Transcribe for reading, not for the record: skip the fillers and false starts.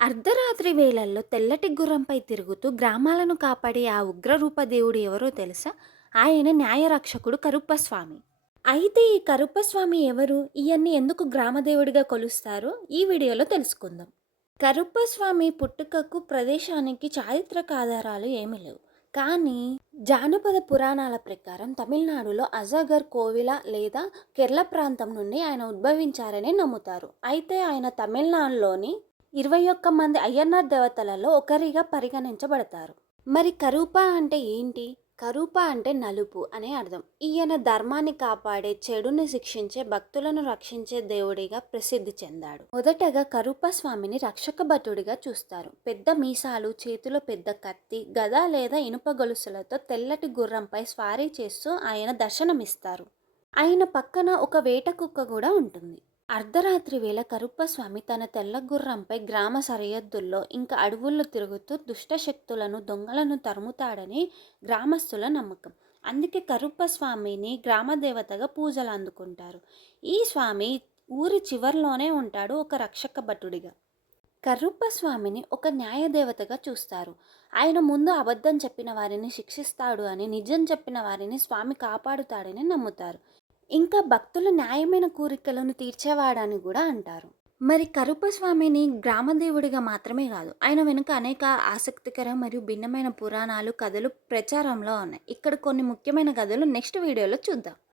అర్ధరాత్రి వేళల్లో తెల్లటి గుర్రంపై తిరుగుతూ గ్రామాలను కాపాడే ఆ ఉగ్రరూప దేవుడు ఎవరో తెలుసా? ఆయన న్యాయరక్షకుడు కరుప్పస్వామి. అయితే ఈ కరుప్పస్వామి ఎవరు? ఈయన్ని ఎందుకు గ్రామదేవుడిగా కొలుస్తారో ఈ వీడియోలో తెలుసుకుందాం. కరుప్పస్వామి పుట్టుకకు ప్రదేశానికి చారిత్రక ఆధారాలు ఏమీ లేవు. కానీ జానపద పురాణాల ప్రకారం తమిళనాడులో అజగర్ కోవిల లేదా కేరళ ప్రాంతం నుండి ఆయన ఉద్భవించారని నమ్ముతారు. అయితే ఆయన తమిళనాడులోని 21 మంది అయ్యన్నార్ దేవతలలో ఒకరిగా పరిగణించబడతారు. మరి కరూప అంటే ఏంటి? కరూప అంటే నలుపు అనే అర్థం. ఈయన ధర్మాన్ని కాపాడే, చెడుని శిక్షించే, భక్తులను రక్షించే దేవుడిగా ప్రసిద్ధి చెందాడు. మొదటగా కరూప స్వామిని రక్షక భటుడిగా చూస్తారు. పెద్ద మీసాలు, చేతిలో పెద్ద కత్తి, గద లేదా ఇనుప గొలుసులతో తెల్లటి గుర్రంపై స్వారీ చేస్తూ ఆయన దర్శనమిస్తారు. ఆయన పక్కన ఒక వేట కుక్క కూడా ఉంటుంది. అర్ధరాత్రి వేళ కరుప్పస్వామి తన తెల్ల గుర్రంపై గ్రామ సరిహద్దుల్లో ఇంకా అడవుల్లో తిరుగుతూ దుష్టశక్తులను, దొంగలను తరుముతాడని గ్రామస్తుల నమ్మకం. అందుకే కరుప్పస్వామిని గ్రామదేవతగా పూజలు అందుకుంటారు. ఈ స్వామి ఊరి చివర్లోనే ఉంటాడు, ఒక రక్షక భటుడిగా. కరుప్పస్వామిని ఒక న్యాయదేవతగా చూస్తారు. ఆయన ముందు అబద్ధం చెప్పిన వారిని శిక్షిస్తాడు అని, నిజం చెప్పిన వారిని స్వామి కాపాడుతాడని నమ్ముతారు. ఇంకా భక్తుల న్యాయమైన కోరికలను తీర్చేవాడని కూడా అంటారు. మరి కరుప్పస్వామిని గ్రామదేవుడిగా మాత్రమే కాదు, ఆయన వెనుక అనేక ఆసక్తికర మరియు భిన్నమైన పురాణాలు, కథలు ప్రచారంలో ఉన్నాయి. ఇక్కడ కొన్ని ముఖ్యమైన కథలు నెక్స్ట్ వీడియోలో చూద్దాం.